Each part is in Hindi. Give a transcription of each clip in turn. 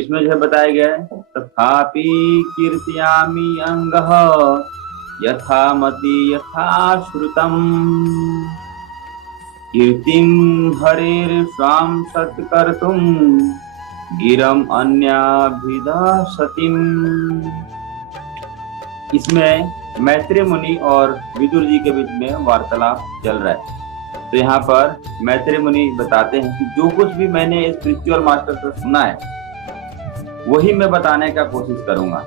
इसमें जो है बताया गया है, तथापि कीर्तयामि अंगः यथा मति यथा श्रुतम् कीर्तिं हरेर स्वाम सत्कर्तुं गिरम अन्याभिधासतिम्। इसमें मैत्रेय मुनि और विदुर जी के बीच में वार्तालाप चल रहा है। तो यहाँ पर मैत्रेय मुनि बताते हैं कि जो कुछ भी मैंने स्पिरिचुअल मास्टर से सुना है वही मैं बताने का कोशिश करूंगा।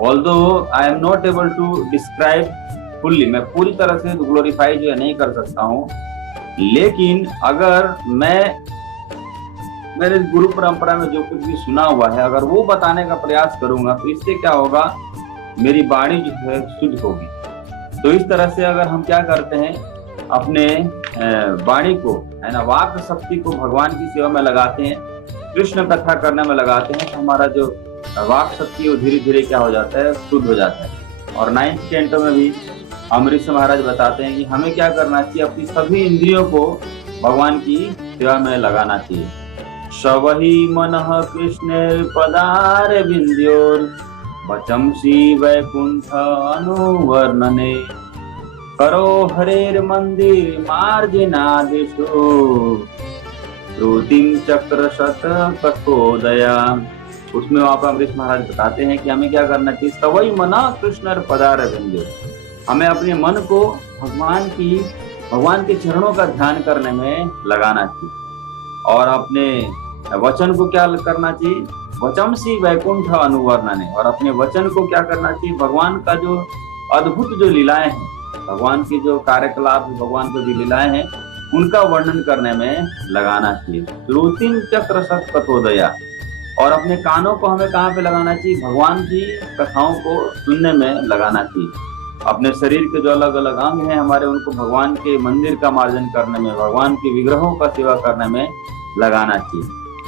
Although I am not able to describe fully, मैं पूरी तरह से ग्लोरीफाई जो है नहीं कर सकता हूँ, लेकिन अगर मेरे गुरु परंपरा में जो कुछ भी सुना हुआ है अगर वो बताने का प्रयास करूंगा तो इससे क्या होगा, मेरी वाणी जो है शुद्ध होगी। तो इस तरह से अगर हम क्या करते हैं, अपने वाणी को है ना, वाक शक्ति को भगवान की सेवा में लगाते हैं, कृष्ण कथा करने में लगाते हैं, तो हमारा जो वाक शक्ति वो धीरे धीरे क्या हो जाता है, शुद्ध हो जाता है। और 9th कैंटो में भी अमरीश महाराज बताते हैं कि हमें क्या करना चाहिए, अपनी सभी इंद्रियों को भगवान की सेवा में लगाना चाहिए। शवहि मनः कृष्णेर पदार बिंद्योर वचंसी वैकुंठ अनुवर्णने करो हरेर मंदिर मार्जनादिषु श्रुतिं चक्र शत कथोदया। उसमें वहां पर अमरीश महाराज बताते हैं कि हमें क्या करना चाहिए, सवई मना कृष्ण पदार बिंदु, हमें अपने मन को भगवान के चरणों का ध्यान करने में लगाना चाहिए। और अपने वचन को क्या करना चाहिए, वचमसी वैकुंठ अनुवर्णने, और अपने वचन को क्या करना चाहिए, भगवान का जो अद्भुत जो लीलाएं हैं, भगवान की जो कार्यकलाप, भगवान की जो लीलाएं हैं उनका वर्णन करने में लगाना चाहिए। श्रुतिं चक्र शत कथोदया, और अपने कानों को हमें कहाँ पे लगाना चाहिए, भगवान की कथाओं को सुनने में लगाना चाहिए। अपने शरीर के जो अलग अलग अंग हैं हमारे, उनको भगवान के मंदिर का मार्जन करने में, भगवान के विग्रहों का सेवा करने में लगाना चाहिए।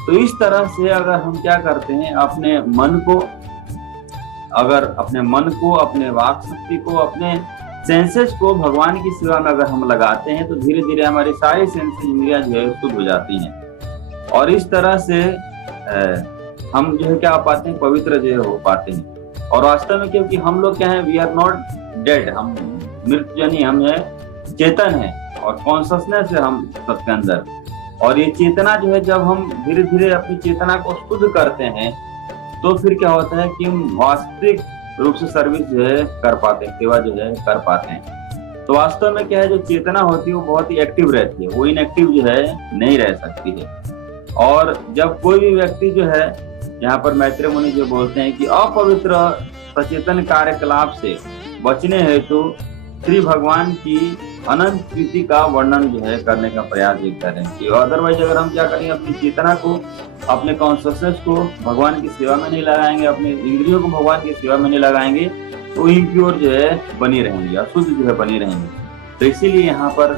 तो इस तरह से अगर हम क्या करते हैं, अपने मन को, अपने वाक शक्ति को, अपने सेंसेस को भगवान की सेवा में अगर हम लगाते हैं तो धीरे धीरे हमारी सारी सेंसेस इंद्रियां जो है शुद्ध हो जाती हैं। और इस तरह से हम जो है क्या पाते हैं, पवित्र जो है हो पाते हैं। और वास्तव में क्योंकि हम लोग क्या है, वी आर नॉट डेड, हम मृत्यु नहीं, हम है चेतन है और कॉन्शसनेस है हम सबके अंदर। और ये चेतना जो है, जब हम धीरे धीरे अपनी चेतना को शुद्ध करते हैं तो फिर क्या होता है कि हम वास्तविक रूप से सर्विस जो है कर पाते हैं, सेवा जो है कर पाते हैं। तो वास्तव में क्या है, जो चेतना होती है वो बहुत ही एक्टिव रहती है, वो इनएक्टिव जो है नहीं रह सकती है। और जब कोई भी व्यक्ति जो है, यहाँ पर मैत्रेय मुनि जो बोलते हैं कि अपवित्र सचेतन कार्यकलाप से बचने हेतु श्री भगवान की अनंत प्रीति का वर्णन जो है करने का प्रयास भी करें कि अदरवाइज अगर हम क्या करेंगे, अपनी चेतना को, अपने कॉन्शियसनेस को भगवान की सेवा में नहीं लगाएंगे, अपने इंद्रियों को भगवान की सेवा में नहीं लगाएंगे, तो इम्प्योर जो है बनी रहेंगे, अशुद्ध जो है बनी रहेंगे। तो इसीलिए यहाँ पर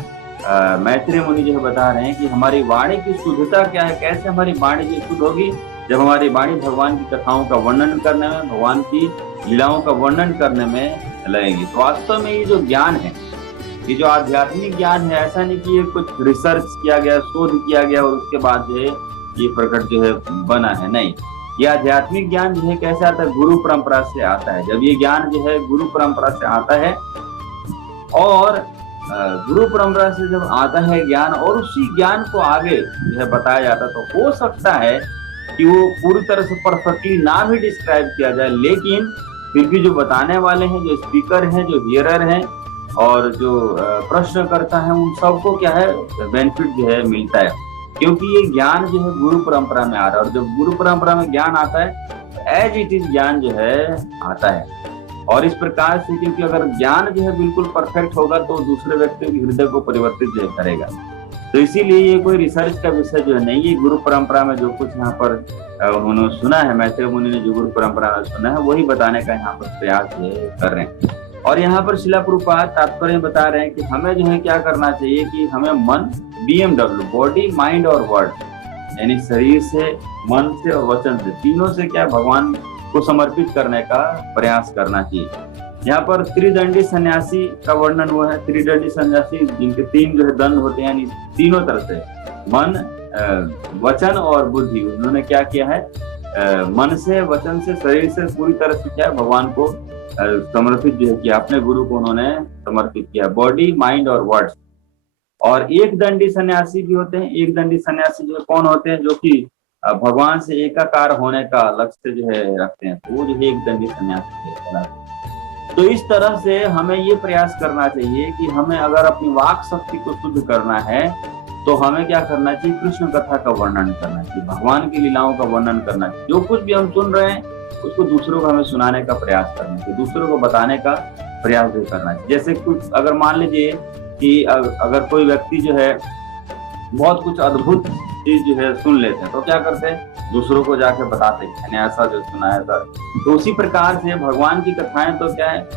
मैत्रेय मुनि जो है बता रहे हैं कि हमारी वाणी की शुद्धता क्या है, कैसे हमारी वाणी जो शुद्ध होगी, जब हमारी वाणी भगवान की कथाओं का वर्णन करने में, भगवान की लीलाओं का वर्णन करने में लगेगी। तो वास्तव में ये जो ज्ञान है, ये जो आध्यात्मिक ज्ञान है, ऐसा नहीं कि ये कुछ रिसर्च किया गया, शोध किया गया और उसके बाद जो है ये प्रकट जो है बना है, नहीं। ये आध्यात्मिक ज्ञान जो है कैसे आता है, गुरु परंपरा से आता है। जब ये ज्ञान जो है गुरु परंपरा से आता है, और गुरु परंपरा से जब आता है ज्ञान और उसी ज्ञान को आगे जो है बताया जाता है, तो हो सकता है कि वो पूरी तरह से परफेक्टली ना भी डिस्क्राइब किया जाए, लेकिन फिर भी जो बताने वाले हैं, जो स्पीकर हैं, जो हियरर हैं और जो प्रश्न करता है, उन सबको क्या है बेनिफिट जो है मिलता है, क्योंकि ये ज्ञान जो है गुरु परंपरा में आ रहा है। और जब गुरु परंपरा में ज्ञान आता है एज इट इज ज्ञान जो है आता है। और इस प्रकार से, क्योंकि अगर ज्ञान जो है बिल्कुल परफेक्ट होगा तो दूसरे व्यक्ति के हृदय को परिवर्तित जो करेगा। तो इसीलिए ये कोई रिसर्च का विषय जो है नहीं, ये गुरु परंपरा में जो कुछ यहाँ पर उन्होंने सुना है, मैत्रेय मुनि ने जो गुरु परंपरा में सुना है वही बताने का यहाँ पर प्रयास कर रहे हैं। और यहाँ पर शिला प्रभुपाद तात्पर्य बता रहे हैं कि हमें जो है क्या करना चाहिए कि हमें मन, BMW, बॉडी, माइंड और वर्ड, यानी शरीर से, मन से और वचन से, तीनों से क्या भगवान को समर्पित करने का प्रयास करना चाहिए। यहाँ पर त्रिदंडी सन्यासी का वर्णन हुआ है। त्रिदंडी सन्यासी जिनके 3 जो है दंड होते हैं, यानी तीनों तरह से मन, वचन और बुद्धि, उन्होंने क्या किया है, मन से, वचन से, शरीर से पूरी तरह से क्या है भगवान को समर्पित जो है किया, अपने गुरु को उन्होंने समर्पित किया, बॉडी, माइंड और वर्ड्स। और एक दंडी सन्यासी भी होते हैं। एक दंडी सन्यासी जो कौन होते हैं, जो कि भगवान से एकाकार होने का लक्ष्य जो है रखते हैं, तो वो जो है एक दंडी सन्यासी है। तो इस तरह से हमें ये प्रयास करना चाहिए कि हमें अगर अपनी वाक शक्ति को शुद्ध करना है तो हमें क्या करना चाहिए, कृष्ण कथा का वर्णन करना चाहिए, भगवान की लीलाओं का वर्णन करना चाहिए। जो कुछ भी हम सुन रहे हैं उसको दूसरों को हमें सुनाने का प्रयास करना चाहिए, दूसरों को बताने का प्रयास भी करना चाहिए। जैसे कुछ अगर मान लीजिए कि अगर कोई व्यक्ति जो है बहुत कुछ अद्भुत चीज जो है सुन लेते हैं, तो क्या करते हैं, दूसरों को जाके बताते हैं, मैंने ऐसा जो सुना है सर। तो उसी प्रकार से भगवान की कथाएं तो क्या है,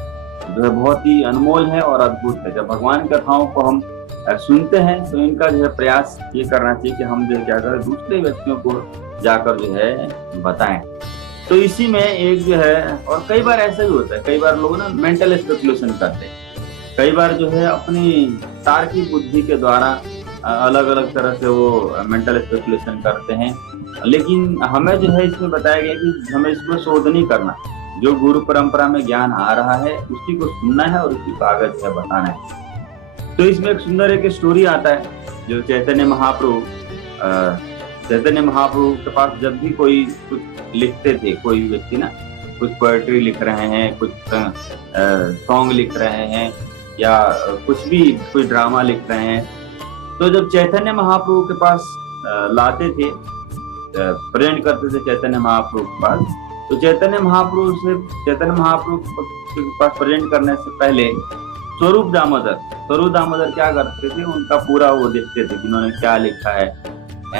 जो है बहुत ही अनमोल है और अद्भुत है। जब भगवान की कथाओं को हम सुनते हैं तो इनका जो है प्रयास ये करना चाहिए कि हम जो क्या करें, दूसरे व्यक्तियों को जाकर जो है बताएं। तो इसी में एक जो है, और कई बार ऐसा भी होता है, कई बार लोग ना मेंटल स्पेकुलेशन करते हैं, कई बार जो है अपनी तार्किक बुद्धि के द्वारा अलग अलग तरह से वो मेंटल स्पेकुलेशन करते हैं। लेकिन हमें जो है इसमें बताया गया कि हमें इसमें शोध नहीं करना, जो गुरु परंपरा में ज्ञान आ रहा है उसी को सुनना है और उसी को आगे जो है बताना है। तो इसमें एक सुंदर एक स्टोरी आता है, जो चैतन्य महाप्रभु के पास जब भी कोई कुछ लिखते थे, कोई व्यक्ति ना कुछ पोएट्री लिख रहे हैं, कुछ सॉन्ग लिख रहे हैं, या कुछ भी कोई ड्रामा लिख रहे हैं, तो जब चैतन्य महाप्रभु के पास लाते थे, प्रेजेंट करते थे चैतन्य महाप्रभु के पास, तो चैतन्य महाप्रभु के पास प्रेजेंट करने से पहले स्वरूप दामोदर क्या करते थे, उनका पूरा वो देखते थे कि इन्होंने क्या लिखा है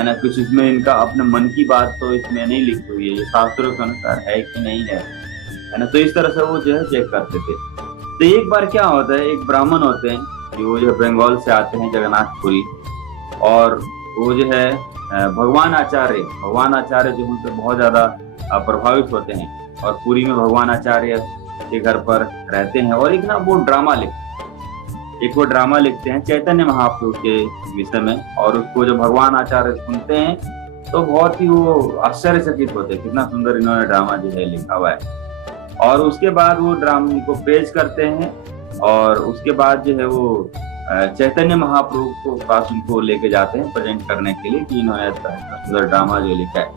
ना, कुछ इसमें इनका अपने मन की बात तो इसमें नहीं लिखी हुई है, ये शास्त्रों के अनुसार है कि नहीं है ना। तो इस तरह से वो जो है चेक करते थे। तो एक बार क्या होता है, एक ब्राह्मण होते हैं कि वो जो बंगाल से आते हैं, जगन्नाथपुरी, और वो जो है भगवान आचार्य जो उनसे बहुत ज्यादा प्रभावित होते हैं, और पुरी में भगवान आचार्य के घर पर रहते हैं, और एक ना वो ड्रामा लिखते हैं चैतन्य महाप्रभु के विषय में, और उसको जो भगवान आचार्य सुनते हैं तो बहुत ही वो आश्चर्यचकित होते हैं, कितना सुंदर इन्होंने ड्रामा जो है लिखा हुआ है। और उसके बाद वो ड्रामा को पेश करते हैं, और उसके बाद जो है वो चैतन्य महाप्रभु को पास उनको लेके जाते हैं प्रेजेंट करने के लिए कि इन्होंने सुंदर ड्रामा जो लिखा है।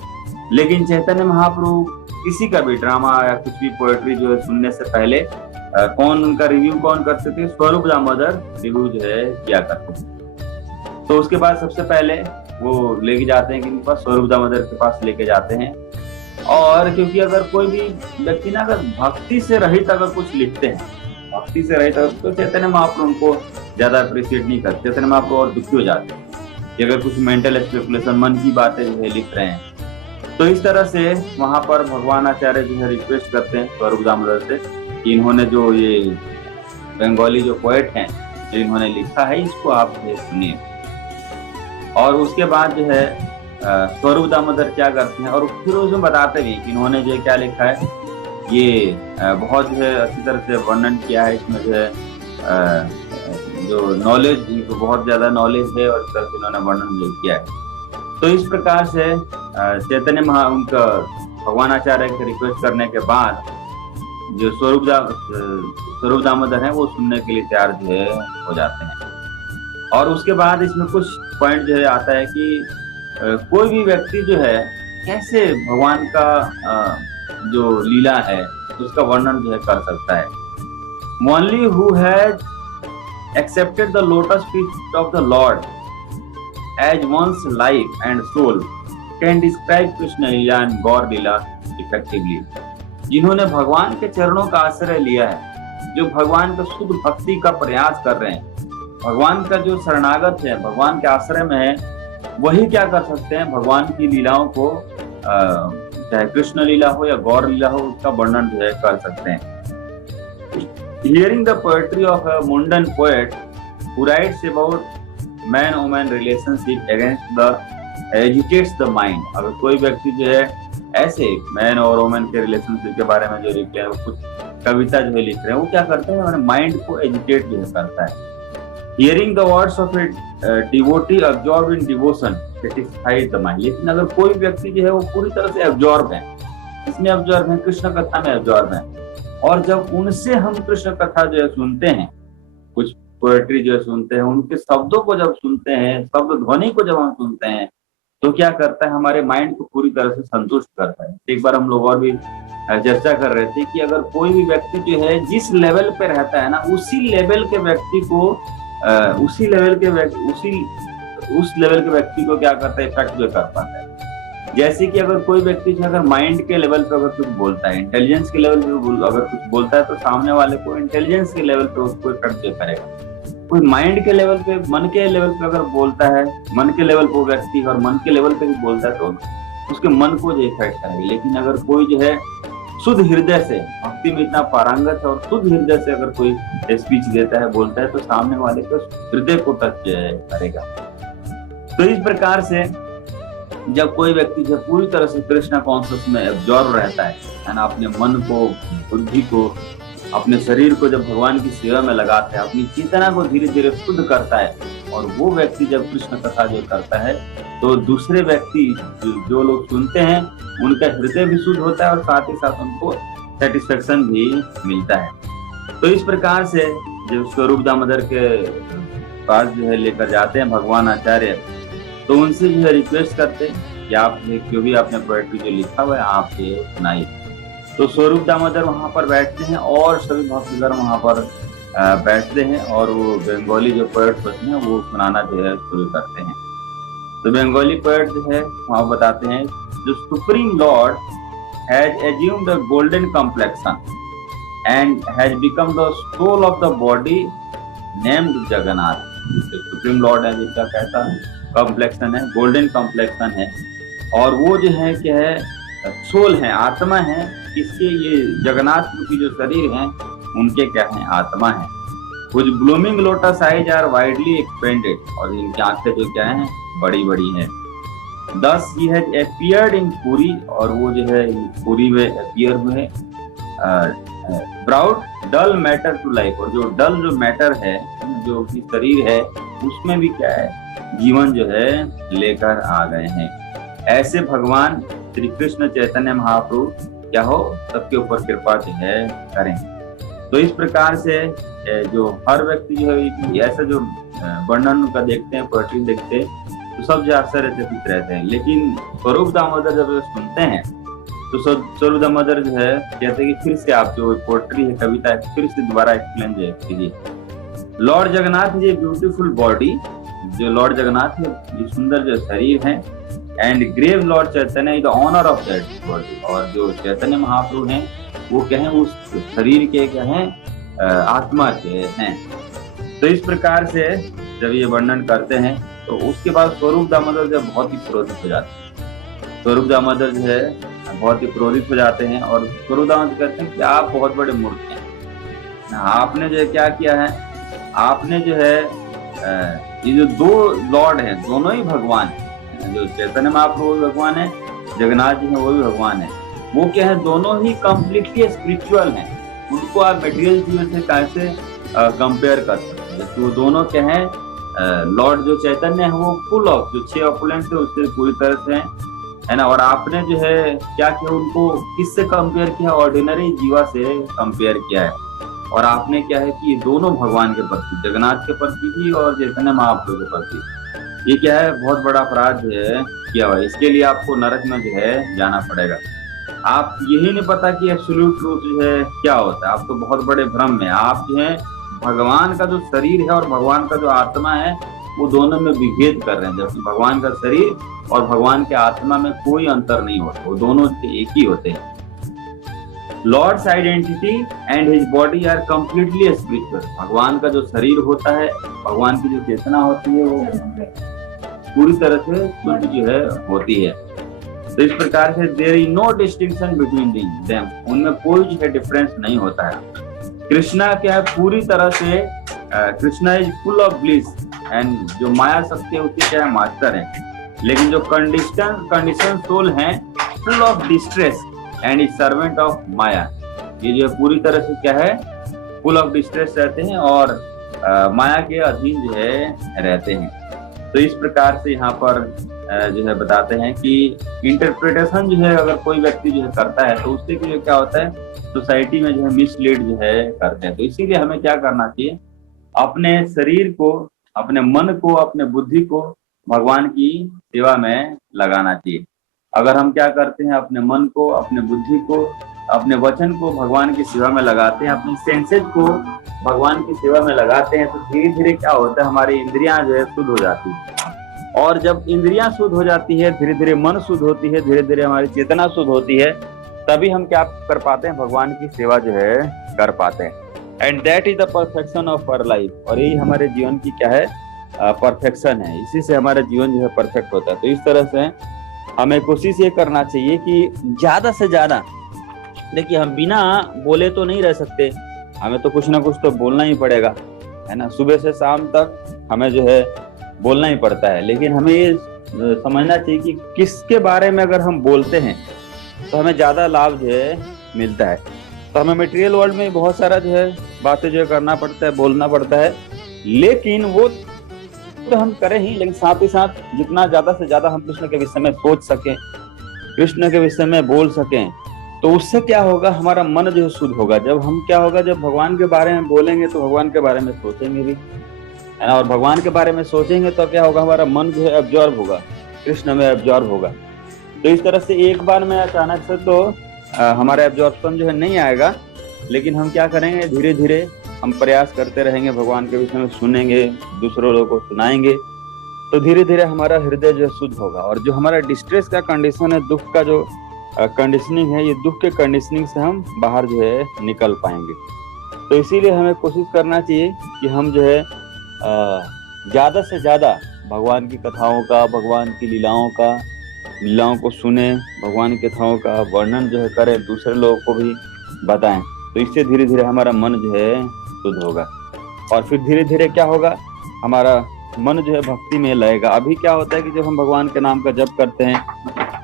लेकिन चैतन्य महाप्रभु किसी का भी ड्रामा या कुछ भी पोएट्री जो है सुनने से पहले उनका रिव्यू कौन करते थे, स्वरूप दामोदर रिव्यू जो है किया करते थे। तो उसके बाद सबसे पहले वो लेके जाते हैं, किनके पास, स्वरूप दामोदर के पास लेके जाते हैं। और क्योंकि अगर कोई भी व्यक्ति ना अगर भक्ति से रहित अगर कुछ लिखते हैं, तो चैतन्य महाप्रभु उनको ज्यादा अप्रिशिएट नहीं करते, चैतन्य महाप्रभु और दुखी हो जाते हैं कि अगर कुछ मेंटल स्पेकुलेशन, मन की बातें जो है लिख रहे हैं। तो इस तरह से वहां पर भगवान आचार्य जो है रिक्वेस्ट करते हैं स्वरूप दामोदर से कि इन्होंने जो ये बंगाली जो पोएट हैं जो इन्होंने लिखा है, इसको आप सुनिए। और उसके बाद जो है स्वरूप दामोदर क्या करते हैं, और फिर उसमें बताते भी कि इन्होंने जो क्या लिखा है, ये बहुत जो है अच्छी तरह से वर्णन किया है। इसमें जो है जो नॉलेज, इनको बहुत ज्यादा नॉलेज है, और इस तरह से इन्होंने वर्णन जो किया है। तो इस प्रकार से चैतन्य उनका भगवान आचार्य के रिक्वेस्ट करने के बाद जो स्वरूप दामोदर है वो सुनने के लिए तैयार जो है हो जाते हैं। और उसके बाद इसमें कुछ पॉइंट जो है आता है कि कोई भी व्यक्ति जो है कैसे भगवान का जो लीला है उसका वर्णन जो है कर सकता है। Only who has accepted the lotus feet of the Lord as one's life and soul can describe Krishna Lila and Gaur Lila effectively। जिन्होंने भगवान के चरणों का आश्रय लिया है, जो भगवान का शुद्ध भक्ति का प्रयास कर रहे हैं, भगवान का जो शरणागत है, भगवान के आश्रय में है, वही क्या कर सकते हैं, भगवान की लीलाओं को चाहे कृष्ण लीला हो या गौर लीला हो, उसका वर्णन जो है कर सकते हैं। Hearing the poetry of a mundane poet who writes about man-woman relationship against the agitates the mind। अगर कोई व्यक्ति जो है ऐसे मैन और वुमेन के रिलेशनशिप के बारे में जो लिख रहे हैं, कुछ कविता जो है लिख रहे हैं, वो क्या करते हैं, हमारे माइंड को एजिटेट जो है करता है। Hearing the words of a devotee absorb in devotion satisfied the mind. लेकिन अगर कोई व्यक्ति जो है वो पूरी तरह से अब्जॉर्ब है, इसमें अब्जॉर्ब है, कृष्ण कथा में अब्जॉर्ब है, और जब उनसे हम कृष्ण कथा जो है सुनते हैं, कुछ पोएट्री जो है सुनते हैं, उनके शब्दों को जब सुनते हैं, शब्द ध्वनि को जब हम सुनते हैं, तो क्या करता है, हमारे माइंड को पूरी तरह से संतुष्ट करता है। एक बार हम लोग और भी चर्चा कर रहे थे कि अगर कोई भी व्यक्ति जो है जिस लेवल पे रहता है ना, उसी लेवल के व्यक्ति को उस लेवल के व्यक्ति को क्या करता है, इफेक्ट जो कर पाता है। जैसे कि अगर कोई व्यक्ति जो अगर माइंड के लेवल पे अगर कुछ बोलता है, इंटेलिजेंस के लेवल पे अगर कुछ बोलता है, तो सामने वाले को इंटेलिजेंस के लेवल पे उसको इफेक्ट जो करेगा। कोई माइंड के लेवल पे, मन के लेवल पे अगर बोलता है, मन के लेवल पे व्यक्ति और मन के लेवल पे भी बोलता है, तो उसके मन को जो इफेक्ट करेगा। लेकिन अगर कोई जो है शुद्ध हृदय से, भक्ति में इतना पारंगत है और शुद्ध हृदय से अगर कोई स्पीच देता है, बोलता है, तो सामने वाले को हृदय को टच करेगा। तो इस प्रकार से जब कोई व्यक्ति जो पूरी तरह से कृष्ण कॉन्शियस में एब्जॉर्ब रहता है ना, अपने मन को, बुद्धि को, अपने शरीर को जब भगवान की सेवा में लगाता है, अपनी चेतना को धीरे धीरे शुद्ध करता है, और वो व्यक्ति जब कृष्ण कथा जो करता है, तो दूसरे व्यक्ति जो लोग सुनते हैं, उनका हृदय भी शुद्ध होता है और साथ ही साथ उनको सेटिस्फेक्शन भी मिलता है। तो इस प्रकार से जब स्वरूप दामोदर के पास जो है लेकर जाते हैं भगवान आचार्य, तो उनसे जो है रिक्वेस्ट करते हैं कि आप जो भी आपने पोएट्री जो लिखा हुआ है आप ये सुनाइए। तो स्वरूप दामोदर वहां पर बैठते हैं और सभी भक्तगण वहां पर बैठते हैं, और वो बंगाली जो पोएट्स होते हैं वो सुनाना जो है शुरू करते हैं। तो बंगाली पोएट जो है वहां बताते हैं, जो supreme lord has assumed a golden complexion and has become the soul of the body named Jagannath. Supreme lord है जिसका कैसा कॉम्प्लेक्शन है, गोल्डन कॉम्प्लेक्शन है, और वो जो है क्या है, सोल है, आत्मा है, इसके ये जगन्नाथ की जो शरीर है उनके क्या है, आत्मा है। कुछ blooming lotus eyes are widely expanded, और इनकी आंखें जो क्या है, बड़ी बड़ी है। Thus he has appeared in Puri, और वो जो है पुरी में अपीयर हुए। Brought dull matter to life, और जो डल जो मैटर है, जो की शरीर है, उसमें भी क्या है, जीवन जो है लेकर आ गए हैं। ऐसे भगवान श्री कृष्ण चैतन्य महाप्रभु क्या हो, सबके ऊपर कृपा जो है करें। तो इस प्रकार से जो हर व्यक्ति जो है ऐसा जो वर्णन का देखते हैं, पोएट्री देखते हैं, तो सब जो आश्चर्यचकित रहते हैं। लेकिन स्वरूप दामोदर जब सुनते हैं, तो स्वरूप दामोदर जो है कहते हैं कि फिर से आप जो पोएट्री है, कविता है, फिर से दोबारा एक्सप्लेन जो कीजिए। Lord Jagannath is a beautiful body, जो लॉर्ड जगन्नाथ है ये सुंदर जो शरीर है, एंड ग्रेव lord Chaitanya is the owner of that body, और जो चैतन्य महाप्रभु हैं वो क्या है, उस शरीर के क्या है, आत्मा के हैं। तो इस प्रकार से जब ये वर्णन करते हैं, तो उसके बाद स्वरूप दामोदर जब बहुत ही क्रोधित हो जाते हैं, स्वरूप दामोदर जो है बहुत ही क्रोधित हो जाते हैं, और स्वरूप दामोदर कहते हैं कि आप बहुत बड़े मूर्ख हैं, आपने जो है क्या किया है, आपने जो है ये जो दो लॉर्ड हैं, दोनों ही भगवान हैं, जो चैतन्य महाप्रभु भगवान है, जगन्नाथ जी हैं वो भी भगवान है, वो क्या है, दोनों ही कम्प्लीटली स्पिरिचुअल हैं। उनको आप मटेरियल चीजों से कैसे कंपेयर कर सकते हैं। तो दोनों क्या है, लॉर्ड जो चैतन्य है वो फुल ऑफ जो 6 ऑपुलेंट है उससे पूरी तरह से है ना, और आपने जो है क्या किया, उनको किससे कंपेयर किया, ऑर्डिनरी जीवा से कंपेयर किया है। और आपने क्या है कि ये दोनों भगवान के प्रति, जगन्नाथ के प्रति भी और चैतन्य महाप्रभु के प्रति, ये क्या है, बहुत बड़ा अपराध जो है किया हुआ है। इसके लिए आपको नरक में जो है जाना पड़ेगा। आप यही नहीं पता कि एब्सोल्यूट ट्रूथ जो है क्या होता है, आप तो बहुत बड़े भ्रम में। आप जो है भगवान का जो शरीर है और भगवान का जो आत्मा है, वो दोनों में विभेद कर रहे हैं, जबकि भगवान का शरीर और भगवान के आत्मा में कोई अंतर नहीं होता, वो दोनों एक ही होते हैं। Lord's identity and his body are completely spiritual, भगवान का जो शरीर होता है, भगवान की जो चेतना होती है, वो पूरी तरह से शुद्ध जो है होती है। तो इस प्रकार से there is no distinction between them, उनमें कोई जो है डिफरेंस नहीं होता है। कृष्णा क्या है, पूरी तरह से Krishna is full of bliss, and जो माया शक्ति है उसके क्या है, मास्टर है। लेकिन जो कंडीशन सोल है, full of distress and is servant of maya, ये जो पूरी तरह से क्या है, फुल ऑफ डिस्ट्रेस रहते हैं और माया के अधीन जो है रहते हैं। तो इस प्रकार से यहाँ पर जो है बताते हैं कि इंटरप्रिटेशन जो है अगर कोई व्यक्ति जो है करता है तो उससे जो क्या होता है, सोसाइटी में जो है मिसलीड जो है करते हैं। तो इसीलिए हमें क्या करना चाहिए, अपने शरीर को, अपने मन को, अपने बुद्धि को भगवान की सेवा में लगाना चाहिए। अगर हम क्या करते हैं, अपने मन को, अपने बुद्धि को, अपने वचन को भगवान की सेवा में लगाते हैं, अपनी सेंसेज को भगवान की सेवा में लगाते हैं, तो धीरे धीरे क्या होता है, हमारी इंद्रियां जो है शुद्ध हो जाती है। और जब इंद्रियां शुद्ध हो जाती है, धीरे धीरे मन शुद्ध होती है, धीरे धीरे हमारी चेतना शुद्ध होती है, तभी हम क्या कर पाते हैं, भगवान की सेवा जो है कर पाते हैं। And that is the perfection of our life. और यही हमारे जीवन की क्या है, परफेक्शन है। इसी से हमारा जीवन जो है परफेक्ट होता है। तो इस तरह से हमें कोशिश ये करना चाहिए कि ज्यादा से ज्यादा, देखिए हम बिना बोले तो नहीं रह सकते, हमें तो कुछ ना कुछ तो बोलना ही पड़ेगा, है ना। सुबह से शाम तक हमें जो है बोलना ही पड़ता है। लेकिन हमें ये समझना चाहिए कि किसके बारे में अगर हम बोलते हैं तो हमें ज्यादा लाभ जो है मिलता है। तो हमें मटेरियल वर्ल्ड में बहुत सारा जो है बातें जो है करना पड़ता है, बोलना पड़ता है, लेकिन वो तो हम करें ही, लेकिन साथ ही साथ जितना ज्यादा से ज्यादा हम कृष्ण के विषय में सोच सकें, कृष्ण के विषय में बोल सकें, तो उससे क्या होगा, हमारा मन जो है शुद्ध होगा। जब हम क्या होगा, जब भगवान के बारे में बोलेंगे तो भगवान के बारे में सोचेंगे भी, है ना। और भगवान के बारे में सोचेंगे तो क्या होगा, हमारा मन जो है एब्जॉर्ब होगा, कृष्ण में एब्जॉर्ब होगा। तो इस तरह से एक बार में अचानक से तो हमारा एब्जॉर्प्शन जो है नहीं आएगा, लेकिन हम क्या करेंगे, धीरे धीरे हम प्रयास करते रहेंगे, भगवान के विषय में सुनेंगे, दूसरों लोगों को सुनाएंगे, तो धीरे धीरे हमारा हृदय जो है शुद्ध होगा। और जो हमारा डिस्ट्रेस का कंडीशन है, दुख का जो कंडीशनिंग है, ये दुख के कंडीशनिंग से हम बाहर जो है निकल पाएंगे। तो इसीलिए हमें कोशिश करना चाहिए कि हम जो है ज्यादा से ज्यादा भगवान की कथाओं का, भगवान की लीलाओं को सुने, भगवान की कथाओं का वर्णन जो है करें, दूसरे लोगों को भी बताएं। तो इससे धीरे धीरे हमारा मन जो है शुद्ध होगा। और फिर धीरे धीरे क्या होगा, हमारा मन जो है भक्ति में लगेगा। अभी क्या होता है कि जब हम भगवान के नाम का जप करते हैं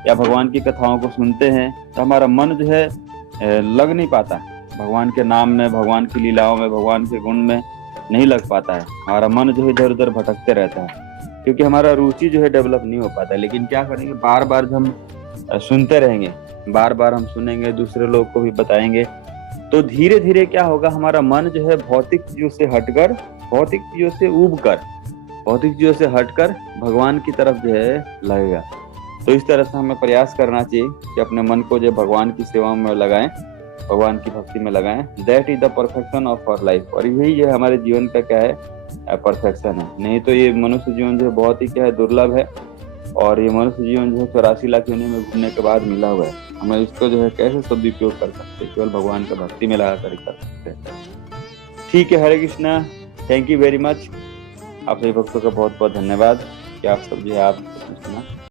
या भगवान की कथाओं को सुनते हैं, तो हमारा मन जो है लग नहीं पाता भगवान के नाम में, भगवान की लीलाओं में, भगवान के गुण में नहीं लग पाता है। हमारा मन जो है इधर उधर भटकते रहता है, क्योंकि हमारा रुचि जो है डेवलप नहीं हो पाता। लेकिन क्या करेंगे, बार बार हम सुनते रहेंगे, बार बार हम सुनेंगे, दूसरे लोग को भी बताएंगे, तो धीरे धीरे क्या होगा, हमारा मन जो है भौतिक चीजों से हटकर, भौतिक चीजों से उबकर, भौतिक चीजों से हटकर भगवान की तरफ जो है लगेगा। तो इस तरह से हमें प्रयास करना चाहिए कि अपने मन को जो भगवान की सेवा में लगाएं, भगवान की भक्ति में लगाएं। That is the perfection of our life. और यही जो हमारे जीवन का क्या है, परफेक्शन है। नहीं तो ये मनुष्य जीवन जो है बहुत ही क्या है, दुर्लभ है। और ये मनुष्य जीवन जो है 84 लाख योनि में घूमने के बाद मिला हुआ है। हमें इसको जो है कैसे सदुपयोग कर सकते हैं, केवल भगवान का भक्ति में लगा कर कर सकते हैं। ठीक है, Hare Krishna, thank you very much. आप सभी भक्तों का बहुत बहुत धन्यवाद कि आप सब जो है आप सुना।